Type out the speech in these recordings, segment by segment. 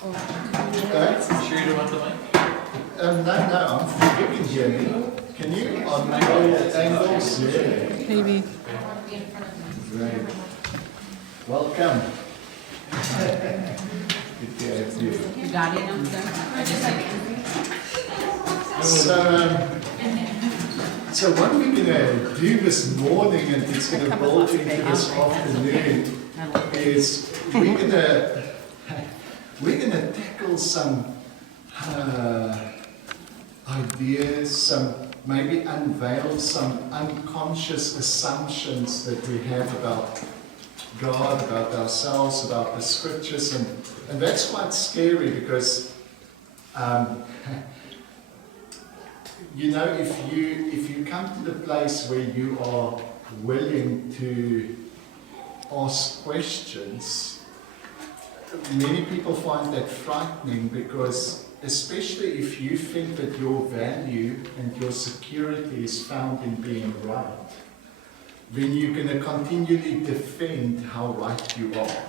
Sure you don't want the mic? No, you can hear me. Can you? On all angles? Yeah. Maybe. Great. Welcome. Good to have you. You got it downstairs? So what we're going to do this morning, and it's going to roll into this afternoon, is we're going to tackle some ideas, maybe unveil some unconscious assumptions that we have about God, about ourselves, about the scriptures, and that's quite scary because you know, if you come to the place where you are willing to ask questions, many people find that frightening because, especially if you think that your value and your security is found in being right, then you're going to continually defend how right you are.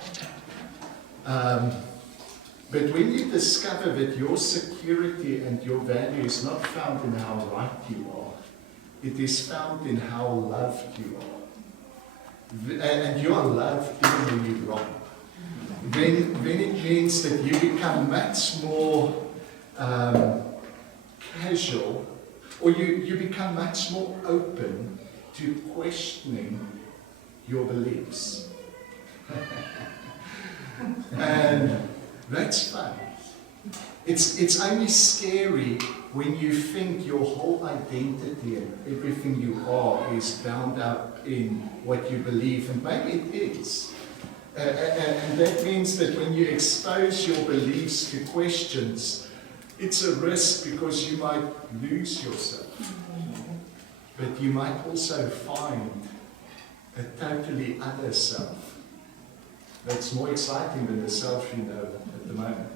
But when you discover that your security and your value is not found in how right you are, it is found in how loved you are. And you are loved even when you're wrong. Then it means that you become much more casual, or you become much more open to questioning your beliefs. And that's fun. It's only scary when you think your whole identity and everything you are is bound up in what you believe, and maybe it is. And that means that when you expose your beliefs to questions, it's a risk because you might lose yourself. But you might also find a totally other self that's more exciting than the self you know at the moment.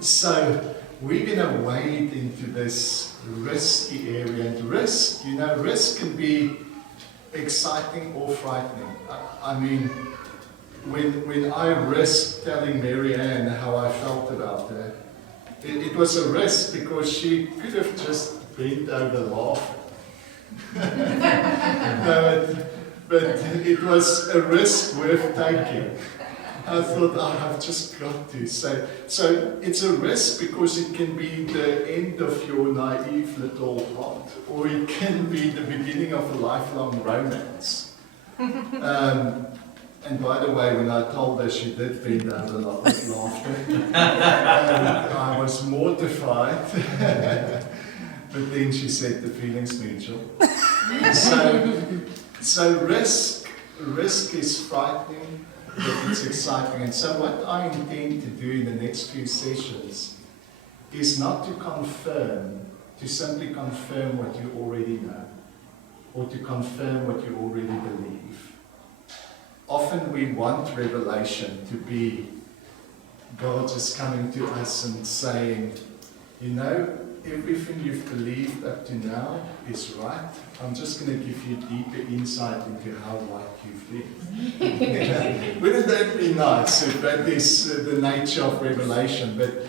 So we're going to wade into this risky area. And risk can be exciting or frightening. I mean, when I risked telling Marianne how I felt about her, it was a risk because she could have just bent over laughing. But it was a risk worth taking. I thought, I've just got to. So it's a risk because it can be the end of your naive little heart, or it can be the beginning of a lifelong romance. And by the way, when I told her, she did bend over with laughter. I was mortified. But then she said, the feeling's mutual. So risk is frightening, but it's exciting. And so what I intend to do in the next few sessions is not to simply confirm what you already know, or to confirm what you already believe. Often we want revelation to be God just coming to us and saying, you know, everything you've believed up to now is right. I'm just going to give you deeper insight into how right you've lived. Wouldn't that be nice if that is the nature of revelation? But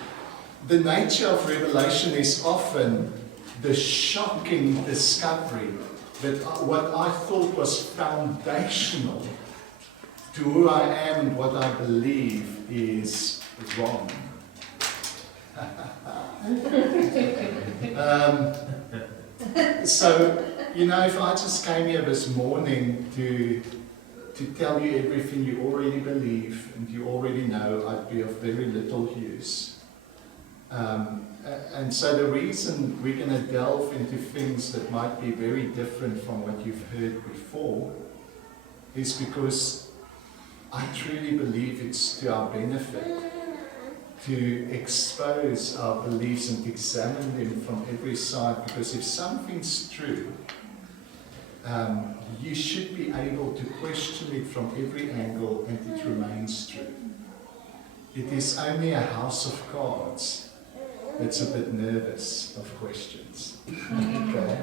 the nature of revelation is often the shocking discovery that what I thought was foundational to who I am and what I believe is wrong. So, you know, if I just came here this morning to tell you everything you already believe and you already know, I'd be of very little use. And so the reason we're going to delve into things that might be very different from what you've heard before is because I truly believe it's to our benefit to expose our beliefs and examine them from every side, because if something's true, you should be able to question it from every angle and it remains true. It is only a house of cards that's a bit nervous of questions. Okay?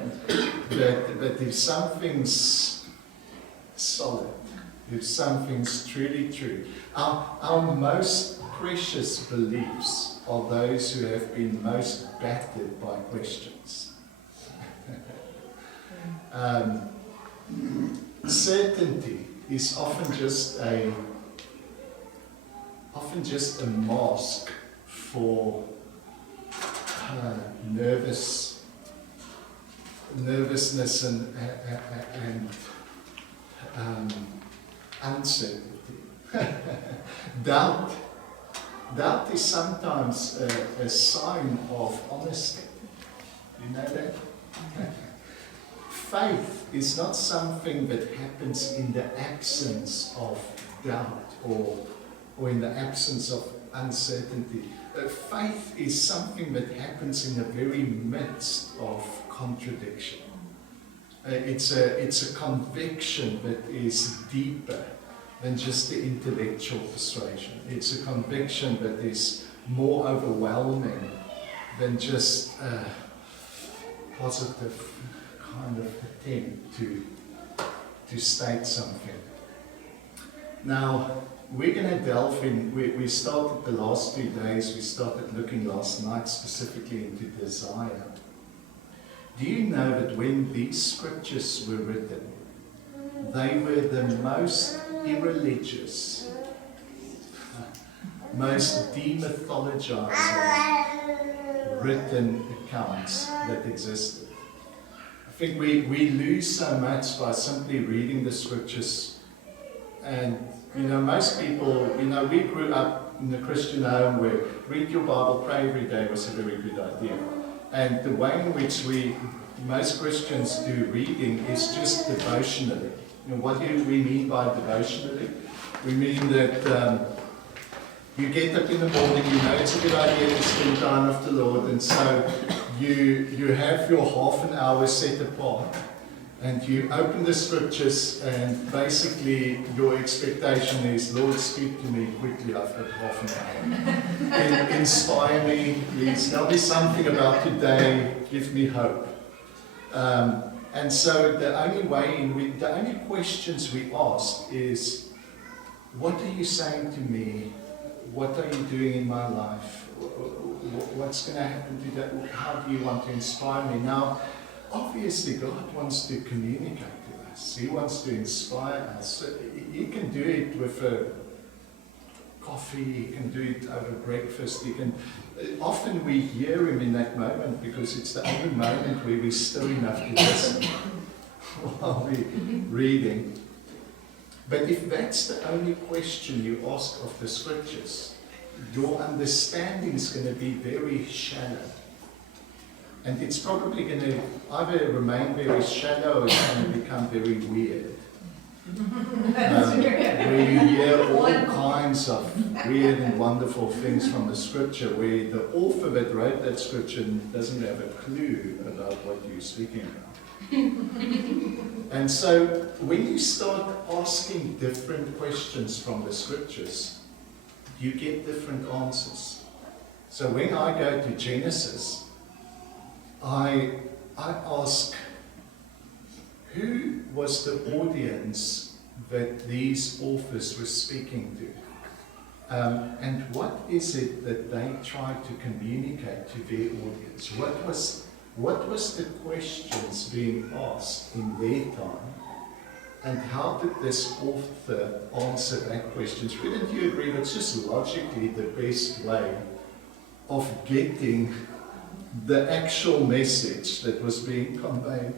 But if something's solid, if something's truly true. Our most precious beliefs are those who have been most battered by questions. Certainty is often just a mask for nervousness and uncertainty. Doubt is sometimes a sign of honesty. You know that? Faith is not something that happens in the absence of doubt or in the absence of uncertainty. Faith is something that happens in the very midst of contradiction. It's a conviction that is deeper than just the intellectual persuasion. It's a conviction that is more overwhelming than just a positive kind of attempt to state something. Now, we're going to delve in. We started the last 2 days, we started looking last night specifically into desire. Do you know that when these scriptures were written, they were the most irreligious, most demythologizing written accounts that existed? I think we lose so much by simply reading the scriptures. And most people, we grew up in a Christian home where read your Bible, pray every day was a very good idea. And the way in which most Christians do reading is just devotionally. What do we mean by devotionally? We mean that you get up in the morning, it's a good idea to spend time with the Lord, and so you have your half an hour set apart. And you open the scriptures, and basically your expectation is, Lord, speak to me quickly. I've got half an hour. Inspire me, please. Tell me something about today. Give me hope. And so the only questions we ask is, what are you saying to me? What are you doing in my life? What's going to happen today? How do you want to inspire me? Now, obviously, God wants to communicate to us. He wants to inspire us. He can do it with a coffee. He can do it over breakfast. Often we hear Him in that moment because it's the only moment where we're still enough to listen while we're reading. But if that's the only question you ask of the scriptures, your understanding is going to be very shallow. And it's probably going to either remain very shallow or it's going to become very weird. Where you hear all kinds of weird and wonderful things from the scripture, where the author that wrote that scripture doesn't have a clue about what you're speaking about. And so when you start asking different questions from the scriptures, you get different answers. So when I go to Genesis, I ask, who was the audience that these authors were speaking to? And what is it that they tried to communicate to their audience? What was the questions being asked in their time? And how did this author answer that questions? Wouldn't you agree that's just logically the best way of getting the actual message that was being conveyed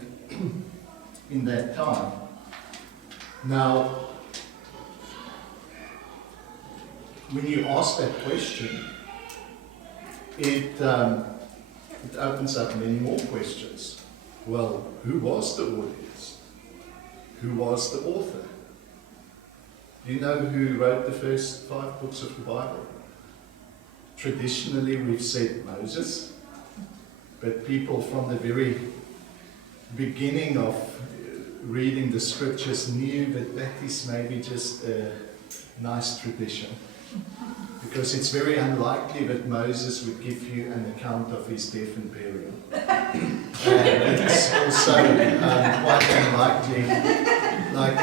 in that time? Now, when you ask that question, it opens up many more questions. Well, who was the audience? Who was the author? Do you know who wrote the first 5 books of the Bible? Traditionally, we've said Moses. But people from the very beginning of reading the scriptures knew that that is maybe just a nice tradition. Because it's very unlikely that Moses would give you an account of his death and burial. And it's also quite unlikely, like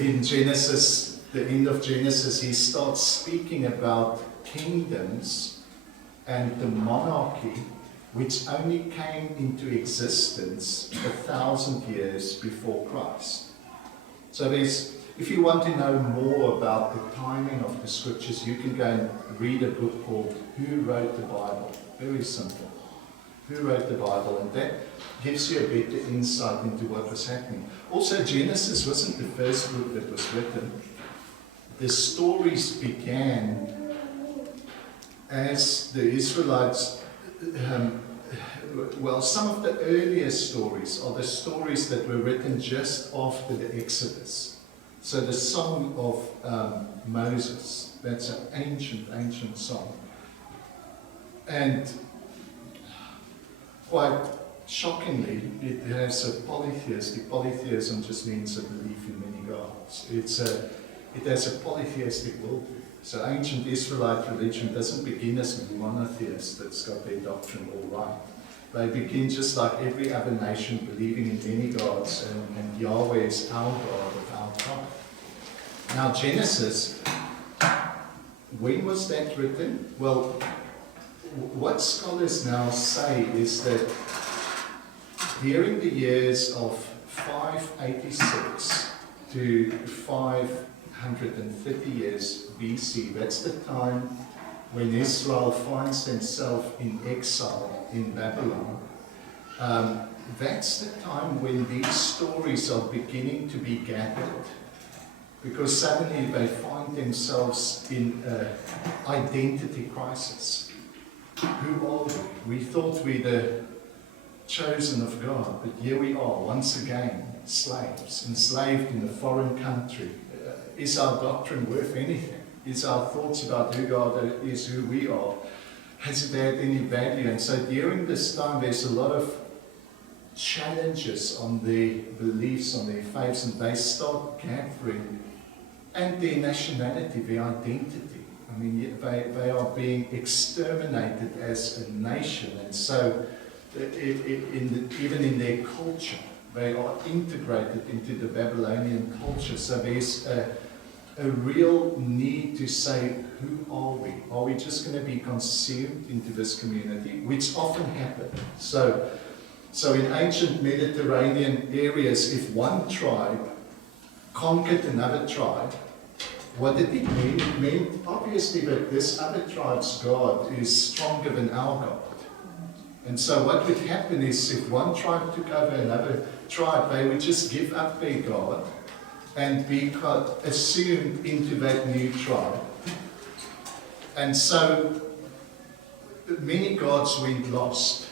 in Genesis the end of Genesis, he starts speaking about kingdoms and the monarchy, which only came into existence 1,000 years before Christ. So if you want to know more about the timing of the scriptures, you can go and read a book called Who Wrote the Bible? Very simple. Who wrote the Bible? And that gives you a better insight into what was happening. Also, Genesis wasn't the first book that was written. The stories began as the Israelites, some of the earliest stories are the stories that were written just after the Exodus. So the Song of Moses, that's an ancient song. And quite shockingly, it has a polytheistic. Polytheism just means a belief in many gods. It has a polytheistic worldview. So ancient Israelite religion doesn't begin as monotheists that's got their doctrine all right. They begin just like every other nation, believing in many gods, and Yahweh is our God of our tribe. Now Genesis, when was that written? Well, what scholars now say is that during the years of 586 to 530 years BC, that's the time when Israel finds themselves in exile in Babylon. That's the time when these stories are beginning to be gathered, because suddenly they find themselves in an identity crisis. Who are we? We thought we were the chosen of God, but here we are, once again, slaves, enslaved in a foreign country. Is our doctrine worth anything? Is our thoughts about who God is, who we are, has it had any value? And so during this time, there's a lot of challenges on their beliefs, on their faiths, and they start gathering, and their nationality, their identity. I mean, they are being exterminated as a nation, and so even in their culture, they are integrated into the Babylonian culture. So there's a real need to say, who are we? Are we just going to be consumed into this community? Which often happened. So in ancient Mediterranean areas, if one tribe conquered another tribe, what did it mean? It meant obviously that this other tribe's God is stronger than our God. And so what would happen is, if one tribe took over another tribe, they would just give up their God and be assumed into that new tribe. And so many gods went lost,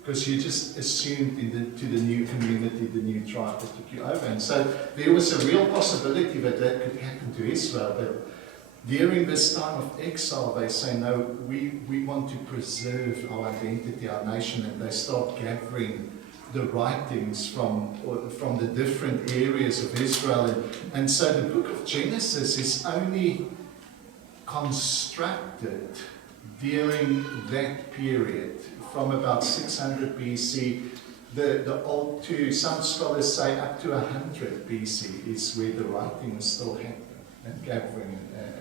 because you just assumed into the new community, the new tribe that took you over. And so there was a real possibility that could happen to Israel. But during this time of exile, they say, no, we want to preserve our identity, our nation, and they start gathering the writings from the different areas of Israel. And so the book of Genesis is only constructed during that period, from about 600 BC, the old to, some scholars say up to 100 BC is where the writing is still happening and gathering and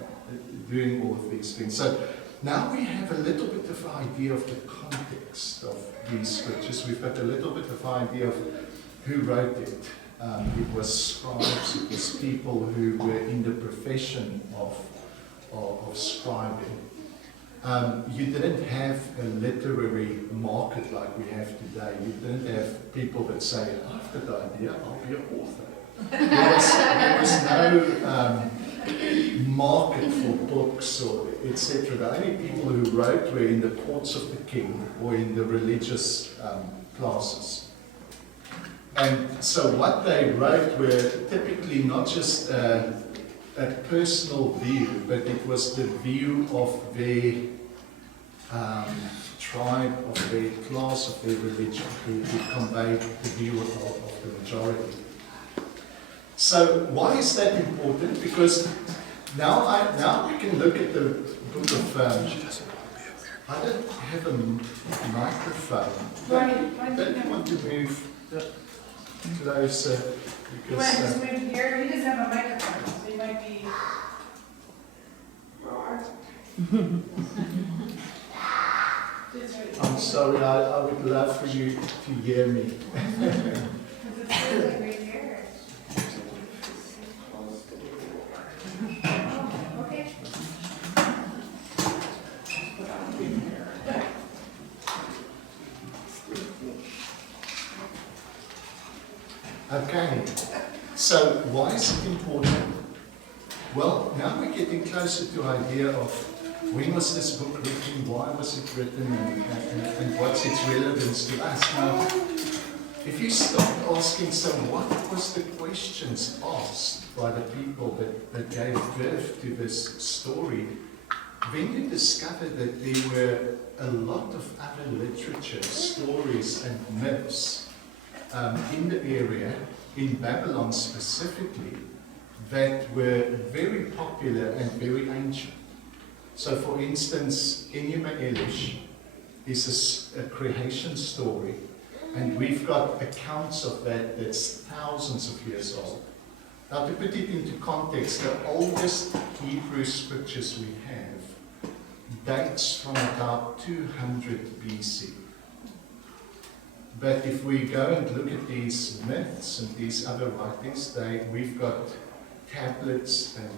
doing all of these things. So now we have a little bit of an idea of the context of these scriptures. We've got a little bit of an idea of who wrote it. It was scribes, it was people who were in the profession of scribing. You didn't have a literary market like we have today. You didn't have people that say, I've got the idea, I'll be an author. There was no market for books or etc. The only people who wrote were in the courts of the king or in the religious classes. And so what they wrote were typically not just a personal view, but it was the view of their tribe, of their class, of their religion, who conveyed the view of the majority. So why is that important? Because now we can look at the book of... I don't have a microphone. Don't you want to move closer? You want to just move here? He doesn't have a microphone, so you might be. I'm sorry, I would love for you to hear me. Okay, so why is it important? Well, now we're getting closer to the idea of when was this book written, why was it written, and what's its relevance to us. Now, if you start asking, so what was the questions asked by the people that gave birth to this story, then you discover that there were a lot of other literature, stories and myths in the area, in Babylon specifically, that were very popular and very ancient. So for instance, Enuma Elish is a creation story, and we've got accounts of that that's thousands of years old. Now to put it into context, the oldest Hebrew scriptures we have dates from about 200 BC. But if we go and look at these myths and these other writings, we've got tablets and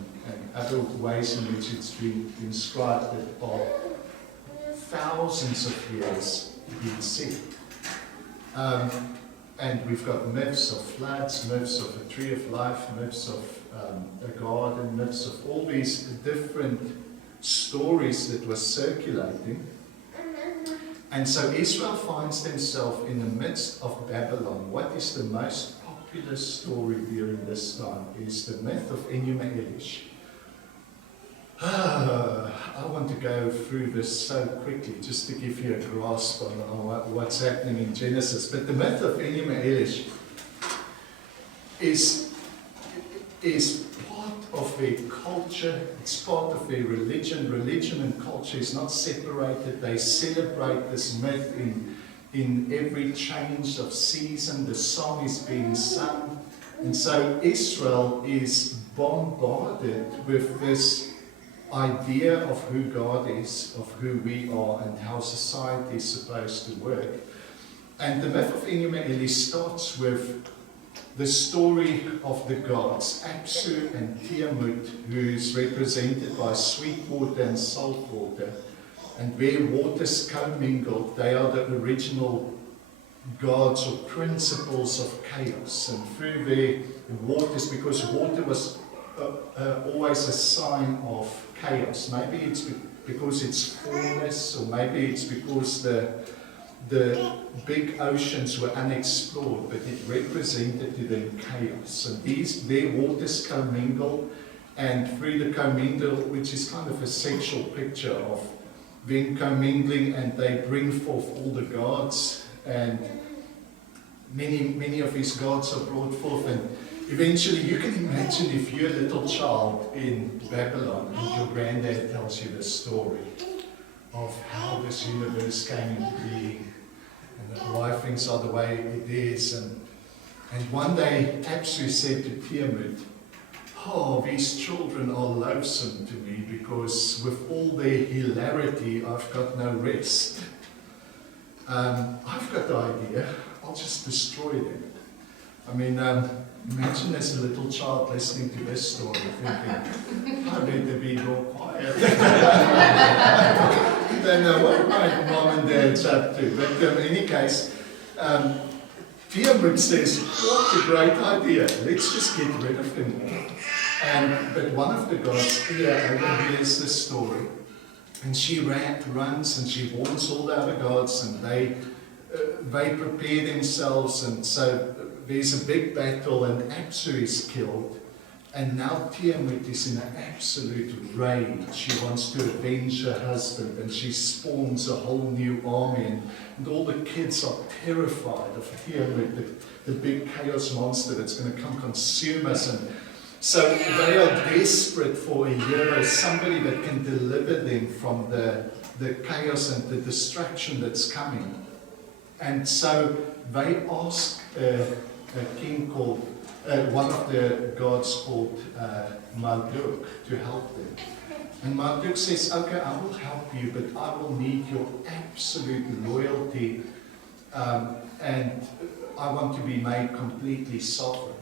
other ways in which it's been inscribed that are thousands of years BC. And we've got myths of floods, myths of a tree of life, myths of a garden, myths of all these different stories that were circulating. And so Israel finds themselves in the midst of Babylon. What is the most popular story during this time is the myth of Enuma Elish. I want to go through this so quickly just to give you a grasp on what's happening in Genesis. But the myth of Enuma Elish is part of their culture, it's part of their religion. Religion and culture is not separated. They celebrate this myth in every change of season. The song is being sung. And so Israel is bombarded with this idea of who God is, of who we are, and how society is supposed to work. And the myth of Enuma Elish starts with the story of the gods, Apsu and Tiamat, who is represented by sweet water and salt water. And where waters commingled, they are the original gods or principles of chaos. And through their waters, because water was always a sign of chaos. Maybe it's because it's formless, or maybe it's because the big oceans were unexplored, but it represented to them chaos. And their waters commingle, and through the commingle, which is kind of a sexual picture of them commingling, and they bring forth all the gods, and many of these gods are brought forth. And eventually, you can imagine if you're a little child in Babylon and your granddad tells you the story of how this universe came into being and why things are the way it is. And one day, Apsu said to Tiamat, "Oh, these children are loathsome to me because with all their hilarity, I've got no rest. I've got the idea, I'll just destroy them." I mean, imagine as a little child listening to this story, thinking, I better be more quiet. I don't know what my mom and dad's up to. But in any case, Tiamat says, what a great idea, let's just get rid of them all. But one of the gods, overhears this story, and she runs and she warns all the other gods, and they prepare themselves, and so there's a big battle, and Apsu is killed, and now Tiamat is in an absolute rage. She wants to avenge her husband, and she spawns a whole new army, and all the kids are terrified of Tiamat, the big chaos monster that's going to come consume us. And so they are desperate for a hero, somebody that can deliver them from the chaos and the destruction that's coming. And so they ask a king called one of the gods called Marduk to help them. And Marduk says, okay, I will help you, but I will need your absolute loyalty, and I want to be made completely sovereign.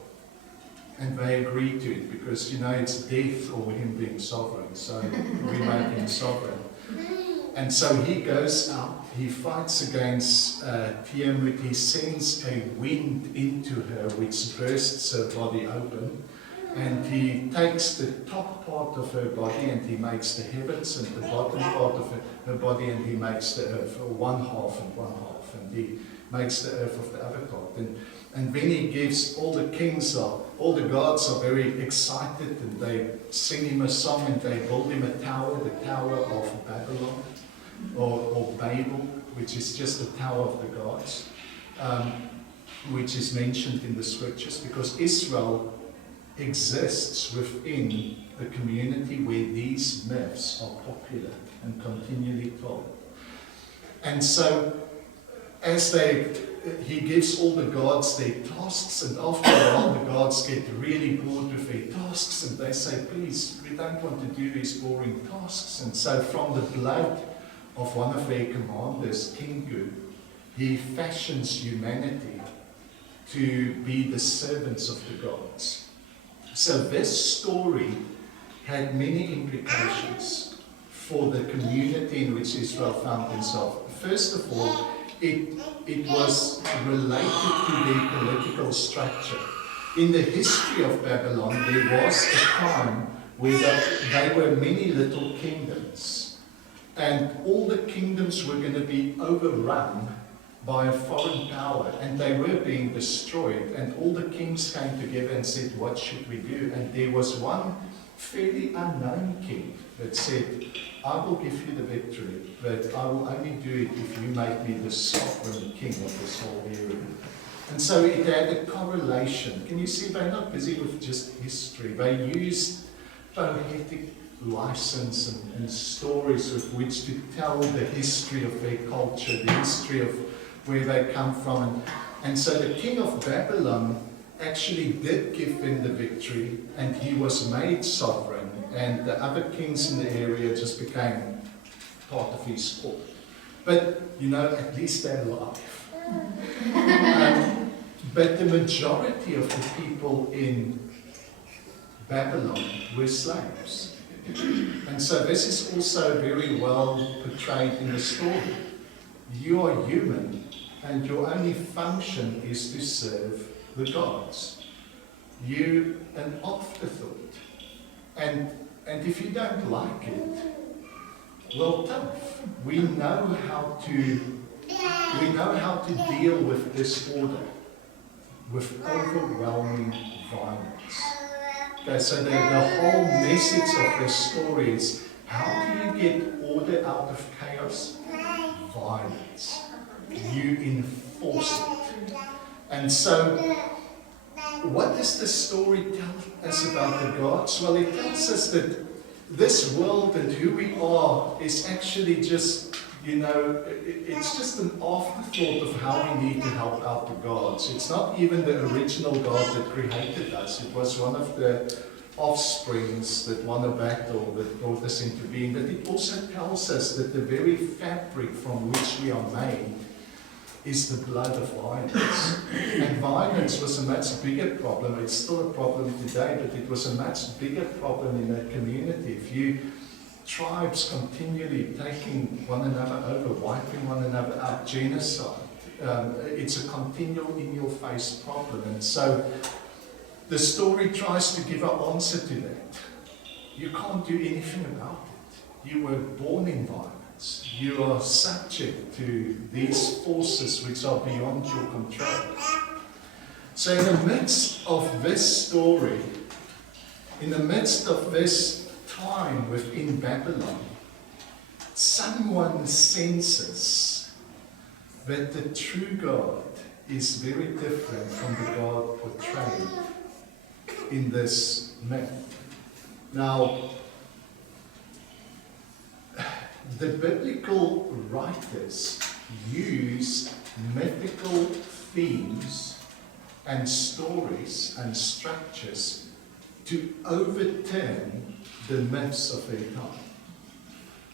And they agree to it because, it's death or him being sovereign, so we make him sovereign. And so he goes out, he fights against Tiamat, he sends a wind into her which bursts her body open, and he takes the top part of her body and he makes the heavens, and the bottom part of her body and he makes the earth, one half and one half, and he makes the earth of the other part. And then he gives all the kings, all the gods are very excited, and they sing him a song and they build him a tower, the Tower of Babylon, or Babel, which is just the Tower of the Gods, which is mentioned in the scriptures, because Israel exists within the community where these myths are popular and continually told. And so, as he gives all the gods their tasks, and after a while the gods get really bored with their tasks, and they say, please, we don't want to do these boring tasks. And so from the blood of one of their commanders, Kingu, he fashions humanity to be the servants of the gods. So this story had many implications for the community in which Israel found itself. First of all, it was related to their political structure. In the history of Babylon, there was a time where there were many little kingdoms, and all the kingdoms were going to be overrun by a foreign power, and they were being destroyed, and all the kings came together and said, what should we do? And there was one fairly unknown king that said, I will give you the victory, but I will only do it if you make me the sovereign king of this whole area. And so it had a correlation. Can you see, they're not busy with just history. They used poetic license and stories with which to tell the history of their culture, the history of where they come from. And so the king of Babylon actually did give them the victory, and he was made sovereign, and the other kings in the area just became part of his court. But, at least they're alive. But the majority of the people in Babylon were slaves. And so this is also very well portrayed in the story. You are human, and your only function is to serve the gods. You're an afterthought. And if you don't like it, well, tough. We know how to deal with disorder, with overwhelming violence. Okay, so the whole message of this story is, how do you get order out of chaos? Violence. You enforce it. And so, what does the story tell us about the gods? Well, it tells us that this world and who we are is actually just, it's just an afterthought of how we need to help out the gods. It's not even the original God that created us. It was one of the offsprings that won a battle that brought us into being. But it also tells us that the very fabric from which we are made is the blood of violence. And violence was a much bigger problem. It's still a problem today, but it was a much bigger problem in that community. If you tribes continually taking one another over, wiping one another out, genocide, it's a continual in-your-face problem. And so the story tries to give an answer to that. You can't do anything about it. You were born in violence. You are subject to these forces which are beyond your control. So in the midst of this story, in the midst of this time within Babylon, someone senses that the true God is very different from the God portrayed in this myth. Now, the biblical writers use mythical themes and stories and structures to overturn the myths of their time.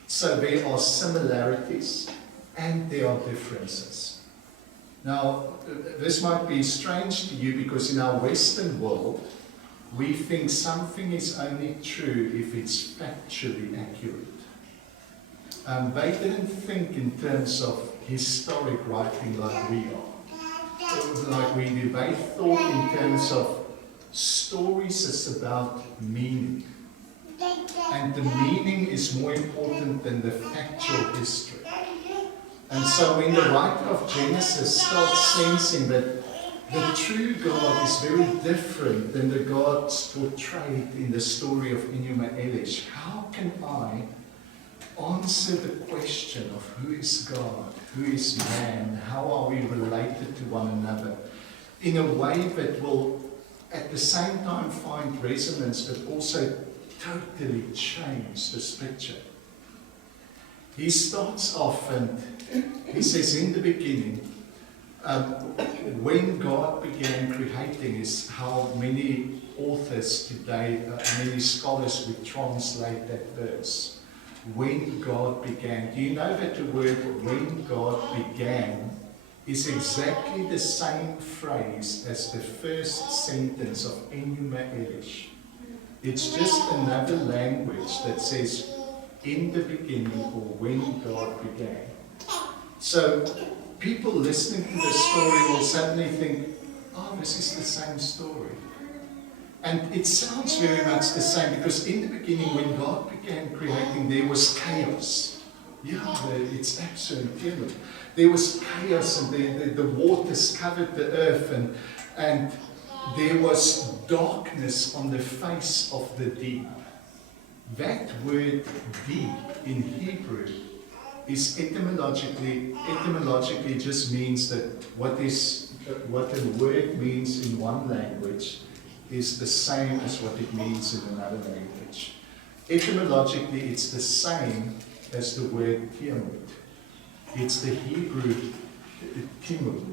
So there are similarities and there are differences. Now, this might be strange to you because in our Western world, we think something is only true if it's factually accurate. They didn't think in terms of historic writing like we are, like we do. They thought in terms of stories is about meaning. And the meaning is more important than the factual history. And so when the writer of Genesis starts sensing that the true God is very different than the gods portrayed in the story of Enuma Elish, how can I answer the question of who is God, who is man, how are we related to one another, in a way that will at the same time find resonance but also totally change this picture. He starts off and he says in the beginning, when God began creating is how many authors today, many scholars would translate that verse. When God began. Do you know that the word when God began is exactly the same phrase as the first sentence of Enuma Elish? It's just another language that says in the beginning or when God began. So people listening to the story will suddenly think, oh, this is the same story. And it sounds very much the same because in the beginning when God began creating there was chaos. Yeah, it's absolutely true. There was chaos and the waters covered the earth and there was darkness on the face of the deep. That word deep in Hebrew is etymologically just means that what a word means in one language is the same as what it means in another language. Etymologically, it's the same as the word tiamut. It's the Hebrew tiamut.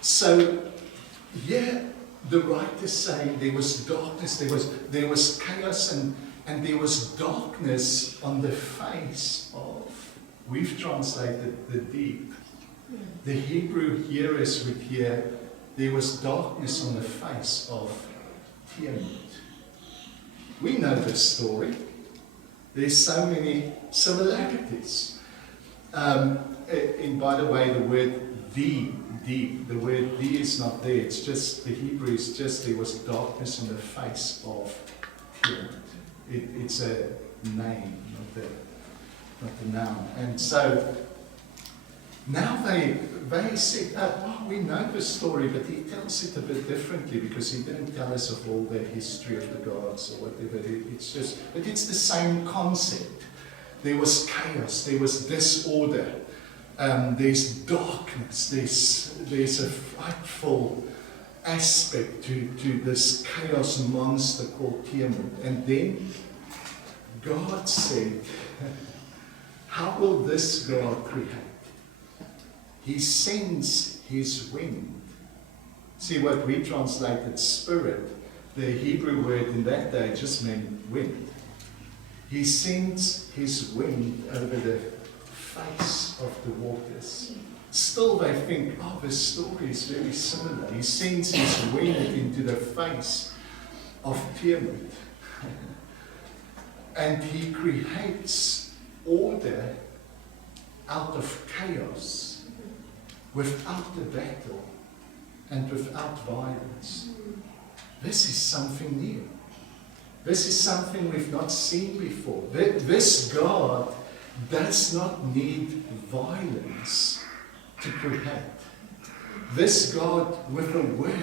So, yeah, the writer's saying there was darkness, there was chaos, and there was darkness on the face of, we've translated the deep. The Hebrew hearers would hear, there was darkness on the face of Tiamut. We know this story. There's so many similarities. And by the way, the word deep, the word the is not there. It's just, the Hebrew is just, there was darkness on the face of Tiamut. It's a name, not the noun. And so, now they said, oh, we know the story, but he tells it a bit differently because he didn't tell us of all the history of the gods or whatever. It's just, but it's the same concept. There was chaos, there was disorder, there's darkness, there's a frightful aspect to this chaos monster called Tiamut. And then God said, how will this God create? He sends his wind. See what we translated spirit, the Hebrew word in that day just meant wind. He sends his wind over the face of the waters. Still they think, oh, this story is very similar. He sends his wind into the face of Tiamut. And he creates order out of chaos, without the battle and without violence. This is something new. This is something we've not seen before. This God does not need violence to create. This God, with a word,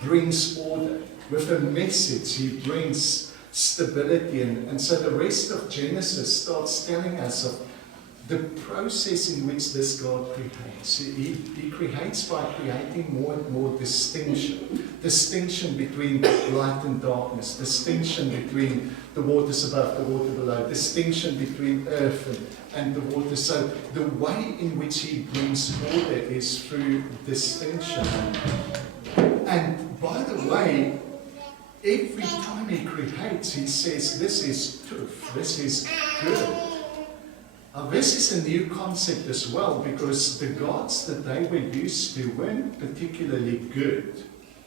brings order. With a message, he brings stability. And so the rest of Genesis starts telling us of the process in which this God creates, he creates by creating more and more distinction between light and darkness, distinction between the waters above, the water below, distinction between earth and the water. So the way in which he brings order is through distinction. And by the way, every time he creates, he says, this is truth, this is good. Now, this is a new concept as well, because the gods that they were used to weren't particularly good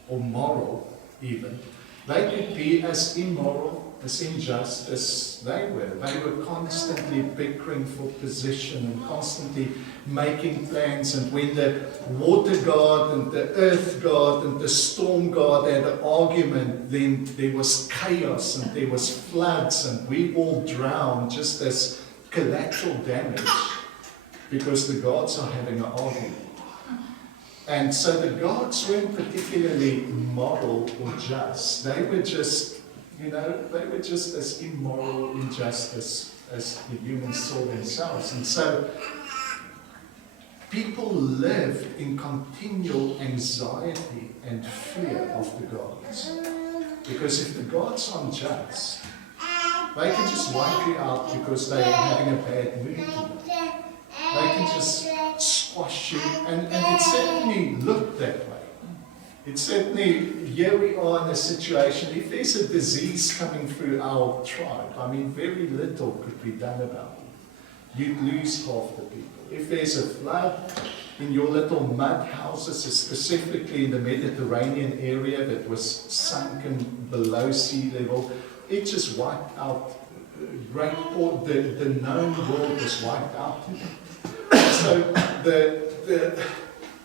or moral even. They could be as immoral, as unjust as they were. They were constantly bickering for position and constantly making plans. And when the water god and the earth god and the storm god had an argument, then there was chaos and there was floods and we all drowned just as collateral damage because the gods are having an argument. And so the gods weren't particularly moral or just. They were just, they were just as immoral, unjust as the humans saw themselves. And so people lived in continual anxiety and fear of the gods. Because if the gods aren't just, they can just wipe you out because they're having a bad mood. They can just squash you. And it certainly looked that way. It certainly, here we are in a situation, if there's a disease coming through our tribe, I mean, very little could be done about it. You'd lose half the people. If there's a flood in your little mud houses, specifically in the Mediterranean area that was sunken below sea level, it just wiped out the known world was wiped out. So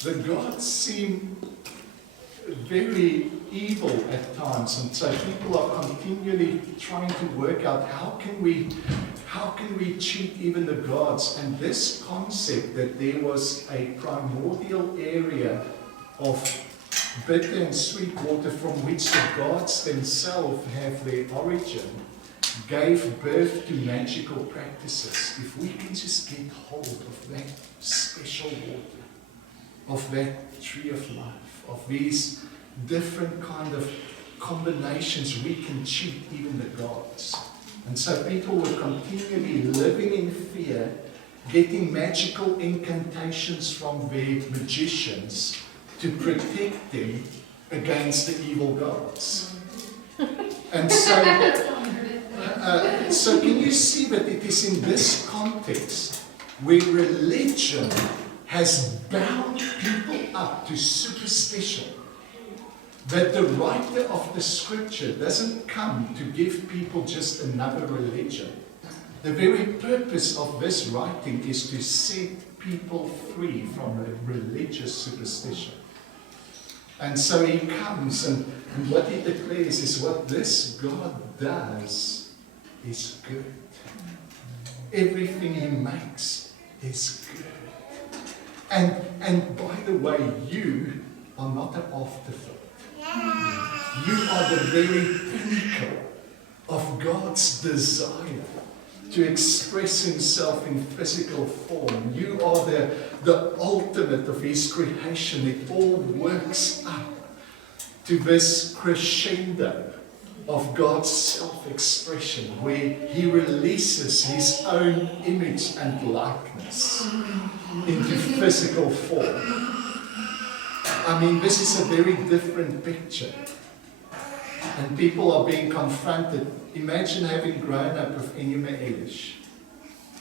the gods seem very evil at times, and so people are continually trying to work out how can we cheat even the gods. And this concept that there was a primordial area of bitter and sweet water from which the gods themselves have their origin gave birth to magical practices. If we can just get hold of that special water, of that tree of life, of these different kind of combinations, we can cheat even the gods. And so people were continually living in fear, getting magical incantations from their magicians to protect them against the evil gods. And so can you see that it is in this context where religion has bound people up to superstition, that the writer of the scripture doesn't come to give people just another religion. The very purpose of this writing is to set people free from a religious superstition. And so he comes, and what he declares is what this God does is good. Everything he makes is good. And by the way, you are not an afterthought. You are the very pinnacle of God's desire to express himself in physical form. You are the ultimate of his creation. It all works up to this crescendo of God's self-expression, where he releases his own image and likeness into physical form. I mean, this is a very different picture. And people are being confronted. Imagine having grown up with Enuma Elish,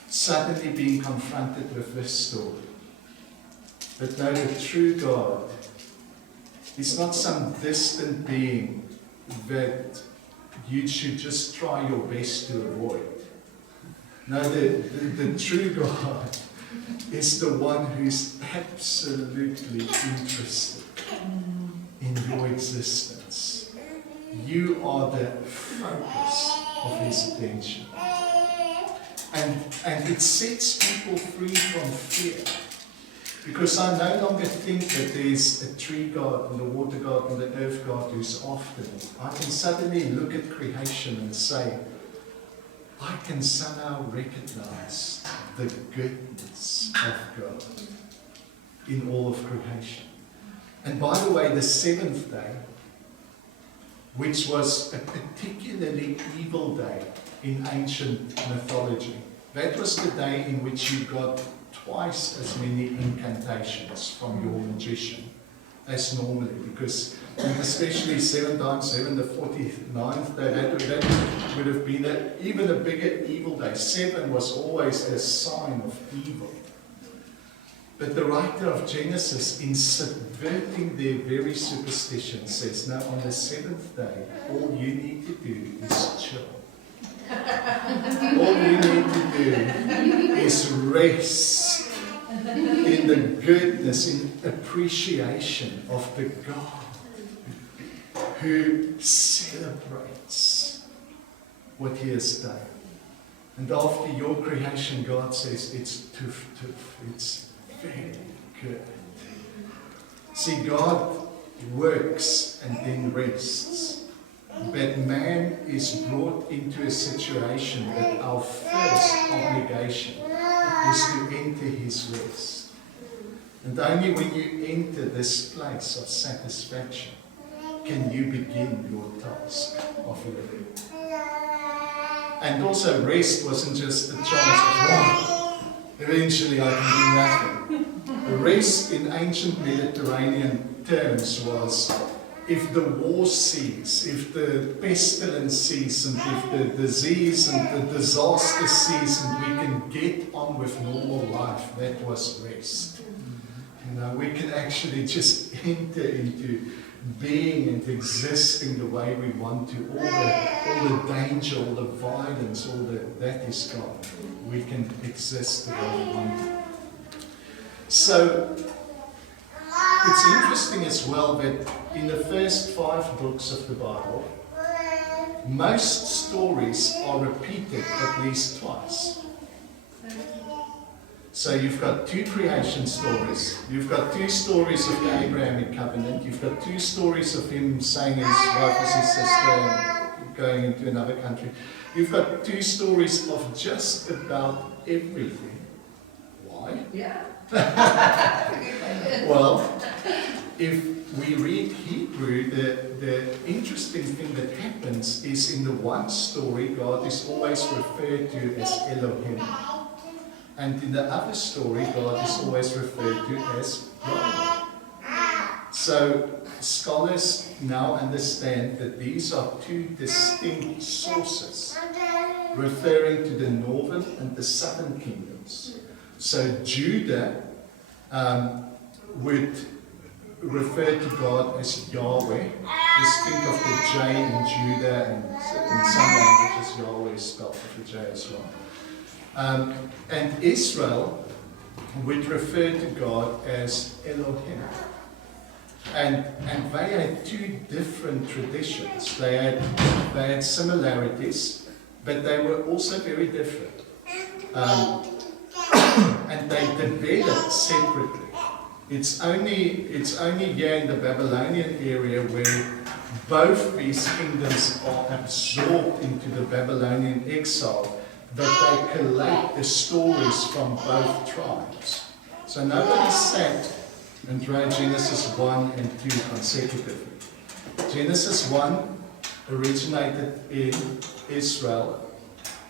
suddenly being confronted with this story. But no, the true God is not some distant being that you should just try your best to avoid. No, the true God is the one who's absolutely interested in your existence. You are the focus of his attention. And it sets people free from fear. Because I no longer think that there's a tree god and a water god and the earth god who's after me. I can suddenly look at creation and say, I can somehow recognize the goodness of God in all of creation. And by the way, the seventh day, which was a particularly evil day in ancient mythology, that was the day in which you got twice as many incantations from your magician as normally, because, and especially 7 times 7, the 49th day, that would have been even a bigger evil day. 7 was always a sign of evil. But the writer of Genesis, in subverting their very superstition, says, no, on the 7th day, all you need to do is chill. All you need to do is rest in the goodness, in appreciation of the God who celebrates what He has done. And after your creation, God says, it's toof, it's very good. See, God works and then rests. But man is brought into a situation that our first obligation is to enter His rest. And only when you enter this place of satisfaction can you begin your task of living. And also rest wasn't just a chance of, eventually I can do nothing. Rest in ancient Mediterranean terms was, if the war cease, if the pestilence cease, and if the disease and the disaster cease, and we can get on with normal life, that was rest. You know, we can actually just enter into being and existing the way we want to. All the danger, all the violence, that is gone. We can exist the way we want to. So, it's interesting as well that in the first 5 books of the Bible, most stories are repeated at least twice. So you've got 2 creation stories, you've got 2 stories of the Abrahamic covenant, you've got 2 stories of him saying his wife was his sister and going into another country. You've got 2 stories of just about everything. Why? Yeah. Well, if we read Hebrew, the interesting thing that happens is in the one story, God is always referred to as Elohim. And in the other story, God is always referred to as God. So scholars now understand that these are 2 distinct sources referring to the northern and the southern kingdoms. So Judah would refer to God as Yahweh. Just think of the J in Judah, and in some languages Yahweh is spelled with the J as well. And Israel would refer to God as Elohim. And they had 2 different traditions. They had similarities, but they were also very different. And they developed separately. It's only here in the Babylonian area where both these kingdoms are absorbed into the Babylonian exile, but they collect the stories from both tribes. So nobody sat and wrote Genesis 1 and 2 consecutively. Genesis 1 originated in Israel.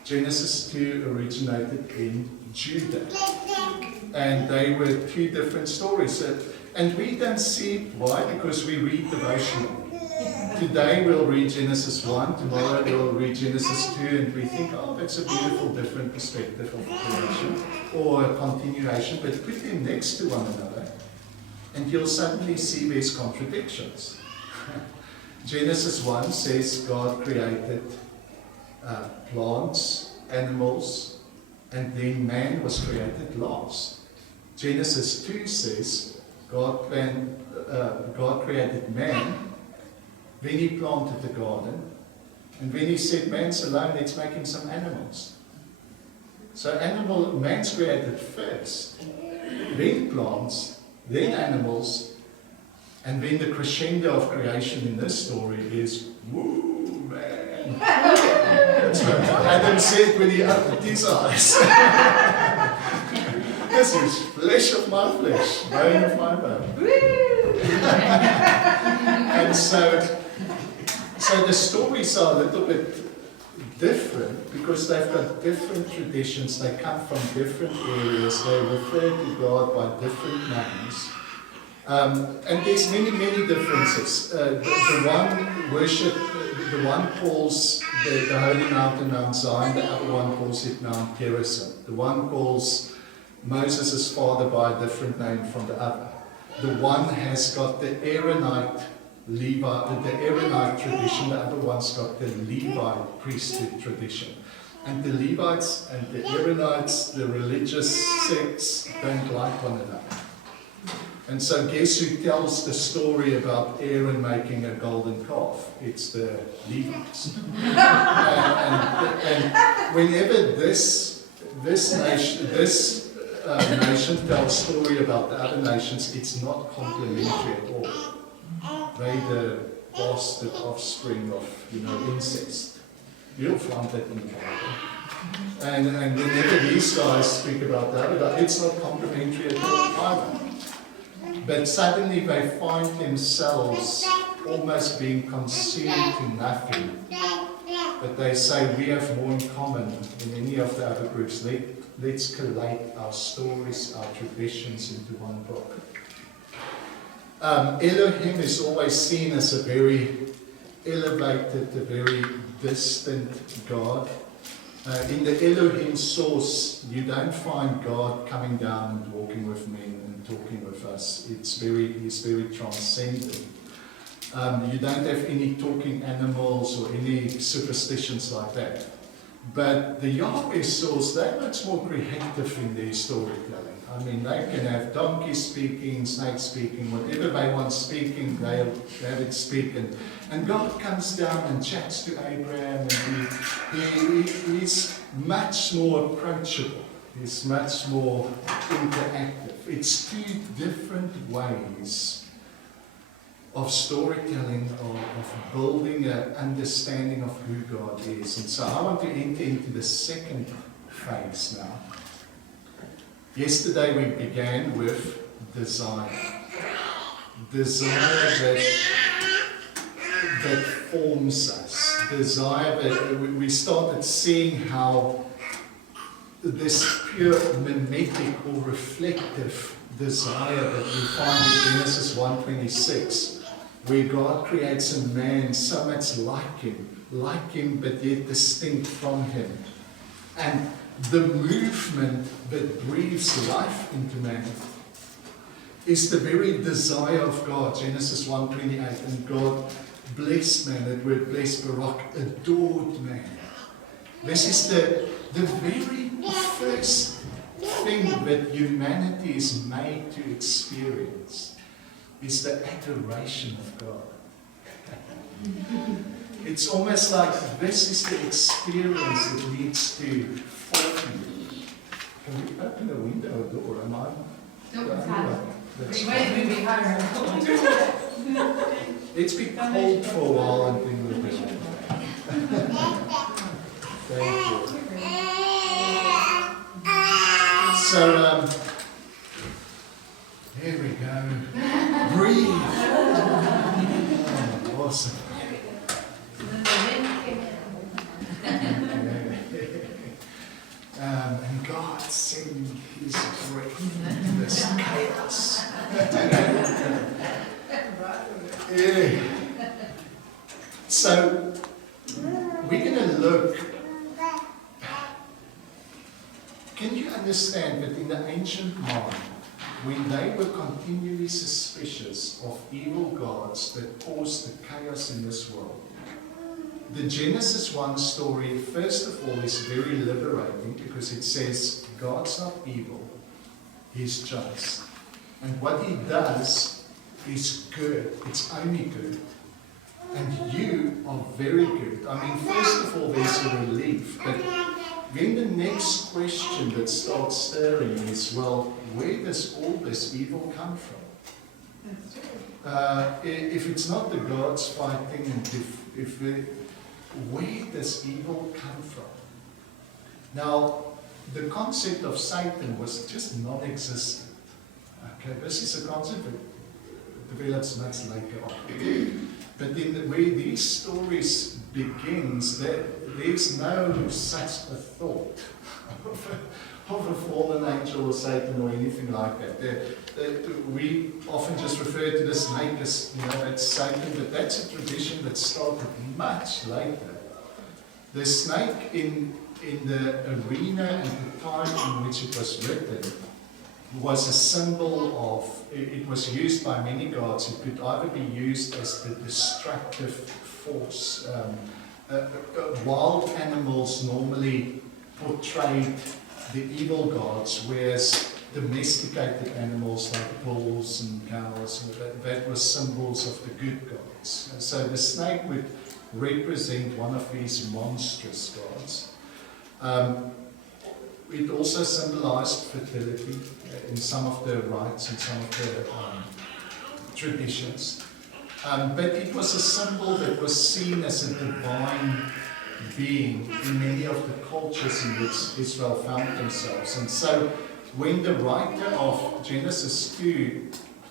Genesis 2 originated in Judah. And they were 2 different stories. And we don't see it. Why? Because we read devotional. Today we'll read Genesis 1, tomorrow we'll read Genesis 2, and we think, oh, that's a beautiful different perspective of creation, or a continuation, but put them next to one another, and you'll suddenly see there's contradictions. Genesis 1 says God created plants, animals, and then man was created last. Genesis 2 says God created man, then He planted the garden, and when He said, man's alone, let's make him some animals. So man's created first, then plants, then animals, and then the crescendo of creation in this story is, woo, man. It's That's what Adam said when he opened his eyes. This is flesh of my flesh, bone of my bone. And so the stories are a little bit different because they've got different traditions. They come from different areas. They refer to God by different names. And there's many, many differences. The one calls the Holy Mountain Mount Zion, the other one calls it Mount Gerizim. The one calls Moses' father by a different name from the other. The one has got the Aaronite tradition, the other one's got the Levite priesthood tradition. And the Levites and the Aaronites, the religious sects, don't like one another. And so guess who tells the story about Aaron making a golden calf? It's the Levites. and whenever this nation tells story about the other nations, it's not complimentary at all. They're the bastard offspring of, incest. You'll find that in the Bible. And whenever these guys speak about that, it's not complimentary at all either. But suddenly they find themselves almost being consumed to nothing. But they say we have more in common than any of the other groups. Let's collate our stories, our traditions into one book. Elohim is always seen as a very elevated, a very distant God. In the Elohim source, you don't find God coming down and walking with men and talking with us. He's very transcendent. You don't have any talking animals or any superstitions like that. But the Yahweh source, they're much more creative in their storytelling. I mean, they can have donkeys speaking, snakes speaking, whatever they want speaking, they'll have it speak. And God comes down and chats to Abraham, and he's much more approachable. He's much more interactive. It's two different ways of storytelling, of building an understanding of who God is. And so I want to enter into the second phase now. Yesterday we began with desire. Desire that forms us. Desire that we started seeing how this pure mimetic or reflective desire that we find in Genesis 1:26, where God creates a man so much like him but yet distinct from him. And the movement that breathes life into man is the very desire of God. Genesis 1:28, and God blessed man, that word blessed, Barak, adored man. This is the very first thing that humanity is made to experience, is the adoration of God. It's almost like this is the experience that needs to form you. Can we open a window or door? Am I? No, it's hot. That's Anyway, we be higher. Let's be cold for a while and then we'll be Thank you. So, here we go. Breathe. Oh, awesome. And God sending His breath into this chaos. Yeah. So, we're going to look. Can you understand that in the ancient mind, when they were continually suspicious of evil gods that caused the chaos in this world, the Genesis 1 story, first of all, is very liberating because it says God's not evil, He's just. And what He does is good. It's only good. And you are very good. I mean, first of all, there's a relief. But then the next question that starts stirring is, well, where does all this evil come from? If it's not the gods fighting, and where does evil come from? Now, the concept of Satan was just non-existent. Okay, this is a concept that develops much later on. But in the way these stories begins, there's no such a thought of a fallen angel or Satan or anything like that. We often just refer to the snake as, that's Satan, but that's a tradition that started much later. The snake in the arena and the time in which it was written was a symbol of, it was used by many gods. It could either be used as the destructive force. Wild animals normally portrayed the evil gods, whereas domesticated animals like bulls and cows, that were symbols of the good gods. So the snake would represent one of these monstrous gods. It also symbolized fertility in some of the rites and some of the traditions. But it was a symbol that was seen as a divine being in many of the cultures in which Israel found themselves. And so when the writer of Genesis 2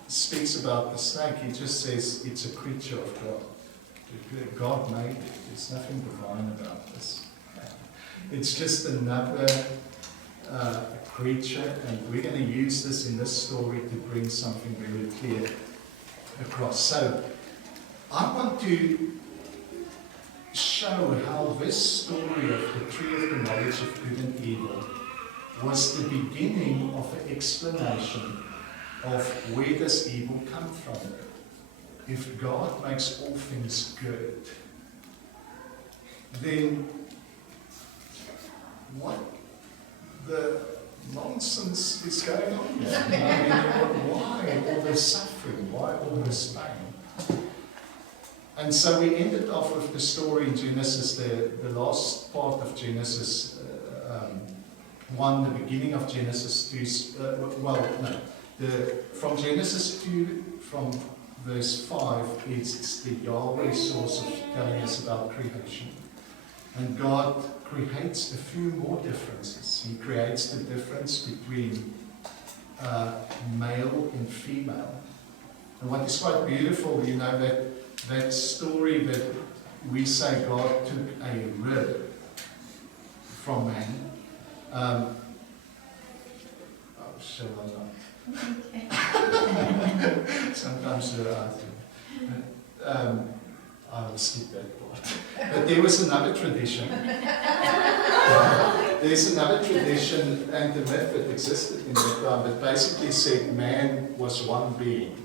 speaks about the snake, he just says it's a creature of God. God made it. There's nothing divine about this. It's just another creature, and we're going to use this in this story to bring something very clear across. So I want to show how this story of the tree of the knowledge of good and evil was the beginning of an explanation of where does evil come from. If God makes all things good, then what the nonsense is going on here? Why all this suffering? Why all this pain? And so we ended off with the story in Genesis, the last part of Genesis 1, the beginning of Genesis 2, from Genesis 2, from verse 5, it's the Yahweh source of telling us about creation. And God creates a few more differences. He creates the difference between male and female. And what is quite beautiful, that story that we say God took a rib from man. Shall I not? Sometimes you're right. I'll skip that part. But there was another tradition. There's another tradition and the myth that existed in that time that basically said man was one being.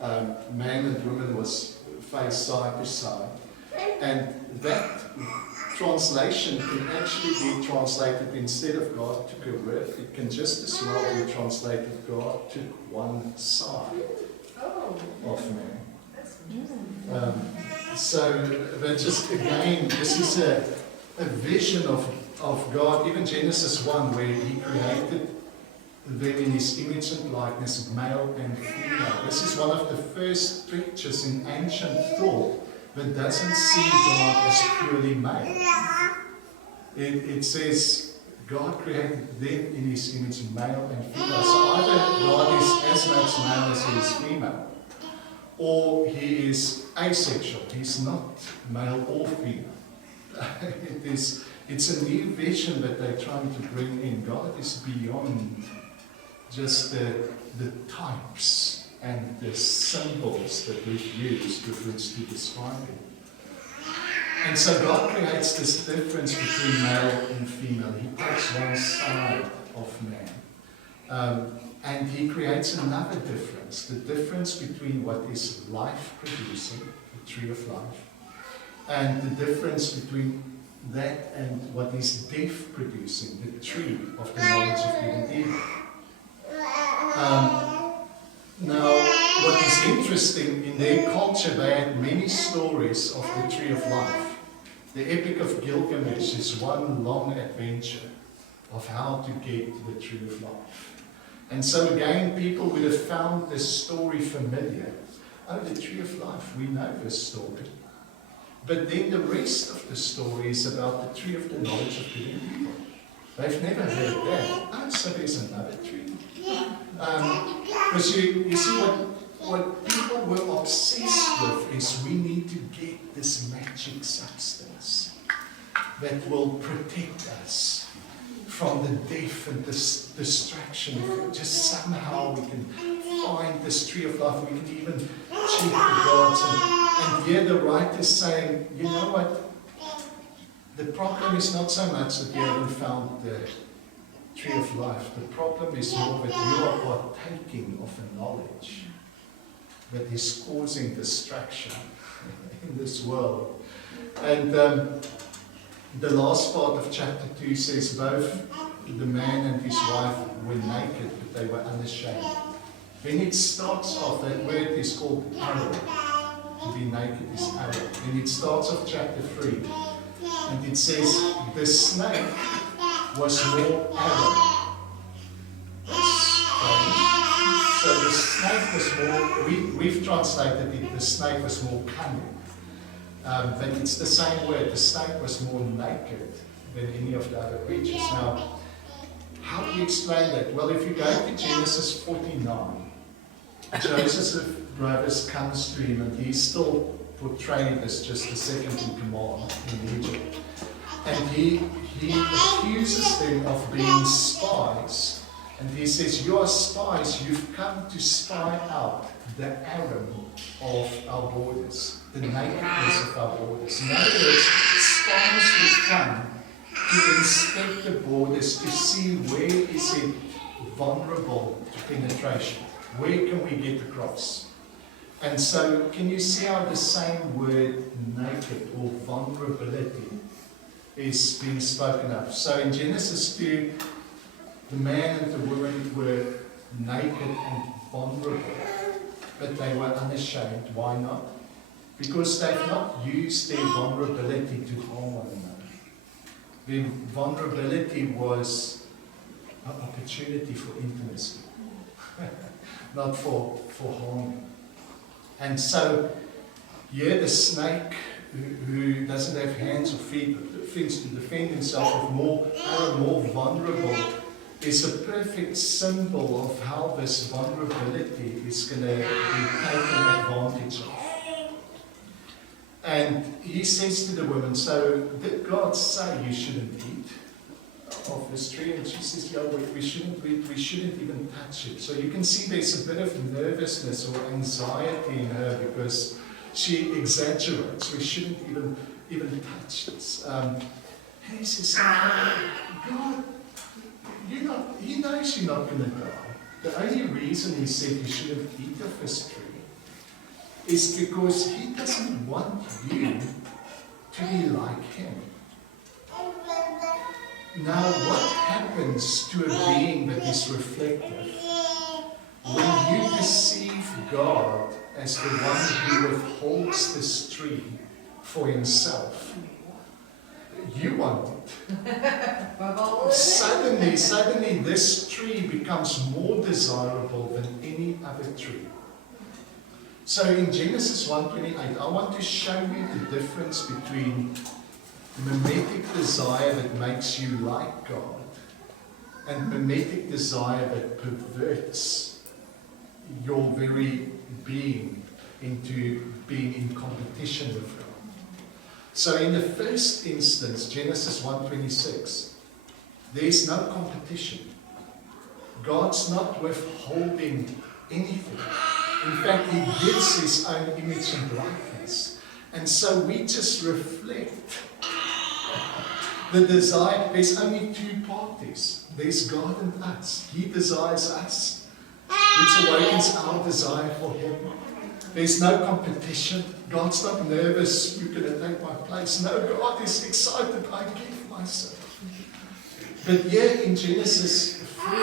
Man and woman was faced side to side. And that translation can actually be translated, instead of God took a rib, it can just as well be translated God took one side of man. So, but just again, this is a vision of God, even Genesis 1, where He created them in His image and likeness, male and female. This is one of the first pictures in ancient thought that doesn't see God as purely male. It says God created them in His image, male and female. So either God is as much male as He is female, or He is asexual. He's not male or female. It's a new vision that they're trying to bring in. God is beyond just the types and the symbols that we've used with which to describe Him. And so God creates this difference between male and female. He takes one side of man. And He creates another difference, the difference between what is life-producing, the tree of life, and the difference between that and what is death-producing, the tree of the knowledge of good and evil. Now, what is interesting, in their culture, they had many stories of the tree of life. The Epic of Gilgamesh is one long adventure of how to get to the tree of life. And so again, people would have found this story familiar. Oh, the tree of life, we know this story. But then the rest of the story is about the tree of the knowledge of good and evil. They've never heard that. Oh, so there's another tree. Because you see what people were obsessed with is we need to get this magic substance that will protect us from the death and this distraction. If just somehow we can find this tree of life, we can even check the gods. And here the writer is saying, you know what? The problem is not so much that you haven't found the tree of life. The problem is more that you are partaking of a knowledge that is causing distraction in this world. And the last part of chapter 2 says both the man and his wife were naked, but they were unashamed. When it starts off, that word is called arrow. To be naked is arrow. And it starts off chapter 3. And it says, the snake was more arrow. So the snake was more, we've translated it, the snake was more cunning. But it's the same word, the snake was more naked than any of the other creatures. Now, how do you explain that? Well, if you go to Genesis 49, Joseph brothers comes to him and he's still portrayed as just the second in command in Egypt. And he accuses them of being spies. And he says, you are spies, you've come to spy out the arrow of our borders, the nakedness of our borders. In other words, spies would come to inspect the borders to see where is it vulnerable to penetration. Where can we get across? And so, can you see how the same word naked or vulnerability is being spoken of? So in Genesis 2, the man and the woman were naked and vulnerable, but they were unashamed. Why not? Because they've not used their vulnerability to harm one another. Their vulnerability was an opportunity for intimacy, not for harming. And so, here the snake, who doesn't have hands or feet, but things to defend himself, more vulnerable, is a perfect symbol of how this vulnerability is going to be taken advantage of. And he says to the woman, so did God say you shouldn't eat of this tree? And she says, yeah, we shouldn't eat, we shouldn't even touch it. So you can see there's a bit of nervousness or anxiety in her because she exaggerates. We shouldn't even touch this. And he says, God, he knows you're not going to die. The only reason he said you shouldn't eat of this tree is because he doesn't want you to be like him. Now, what happens to a being that is reflective when you perceive God as the one who withholds this tree for himself? You want it. Suddenly this tree becomes more desirable than any other tree. So in Genesis 1:28, I want to show you the difference between mimetic desire that makes you like God and mimetic desire that perverts your very being into being in competition with God. So in the first instance, Genesis 1:26, there's no competition. God's not withholding anything. In fact, he gives his own image and likeness. And so we just reflect the desire. There's only two parties. There's God and us. He desires us, which awakens our desire for him. There's no competition. God's not nervous, you're going to take my place. No, God is excited, I give myself. But here in Genesis 3,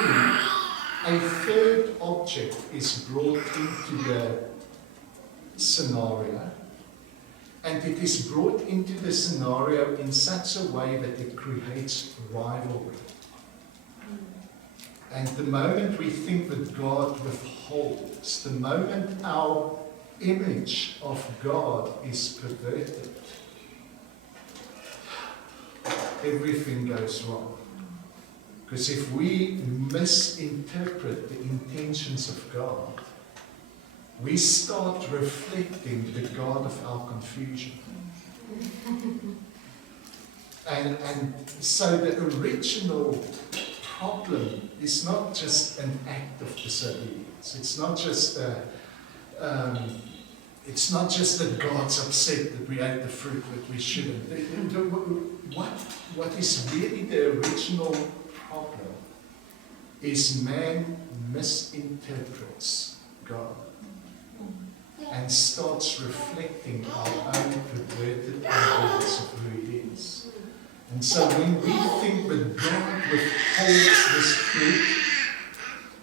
a third object is brought into the scenario. And it is brought into the scenario in such a way that it creates rivalry. And the moment we think that God withholds, the moment our image of God is perverted, everything goes wrong. Because if we misinterpret the intentions of God, we start reflecting the God of our confusion. And so the original problem is not just an act of disobedience. It's not just that God's upset that we ate the fruit that we shouldn't. What is really the original problem is man misinterprets God and starts reflecting our own perverted ideas of who He is. And so when we think that God withholds this fruit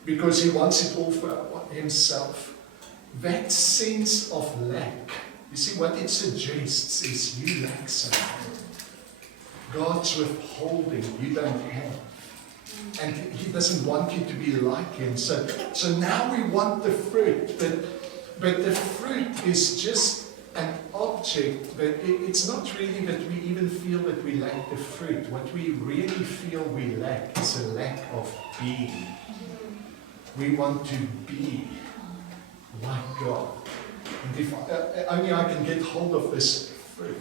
because He wants it all for Himself, that sense of lack, you see, what it suggests is you lack something. God's withholding, you don't have. And He doesn't want you to be like Him. So now we want the fruit, but the fruit is just an object. But it's not really that we even feel that we lack the fruit. What we really feel we lack is a lack of being. We want to be like God. And if only I can get hold of this fruit,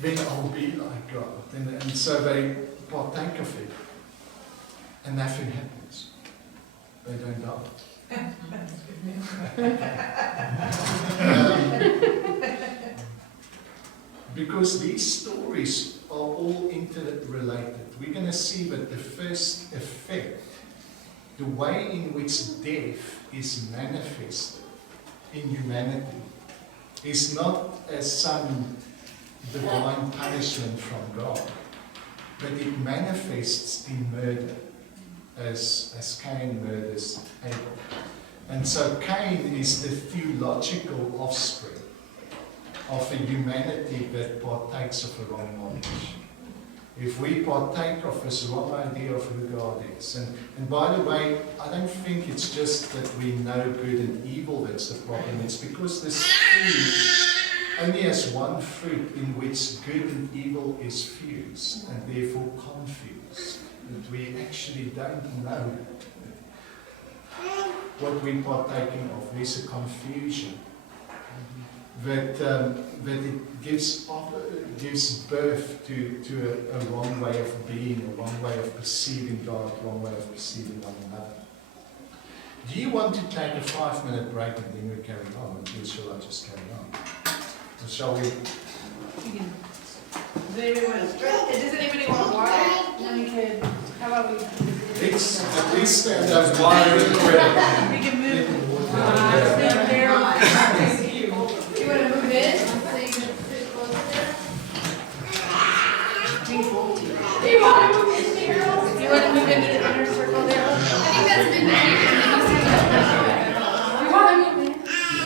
then I'll be like God. And so they partake of it, and nothing happens. They don't die. Because these stories are all interrelated. We're going to see that the first effect, the way in which death is manifested in humanity, is not as some divine punishment from God, but it manifests in murder, as Cain murders Abel. And so Cain is the theological offspring of a humanity that partakes of a wrong knowledge. If we partake of this wrong idea of who God is, and by the way, I don't think it's just that we know good and evil that's the problem. It's because this food only has one fruit in which good and evil is fused and therefore confused. That we actually don't know what we're partaking of. There's a confusion that it gives birth to a wrong way of being, a wrong way of perceiving God, a wrong way of perceiving one another. Do you want to take a 5-minute break and then we carry on? Or shall I just carry on? Or shall we? Does anybody want water? No, we could. How about we? Let's at least stand up water in prayer. We can move.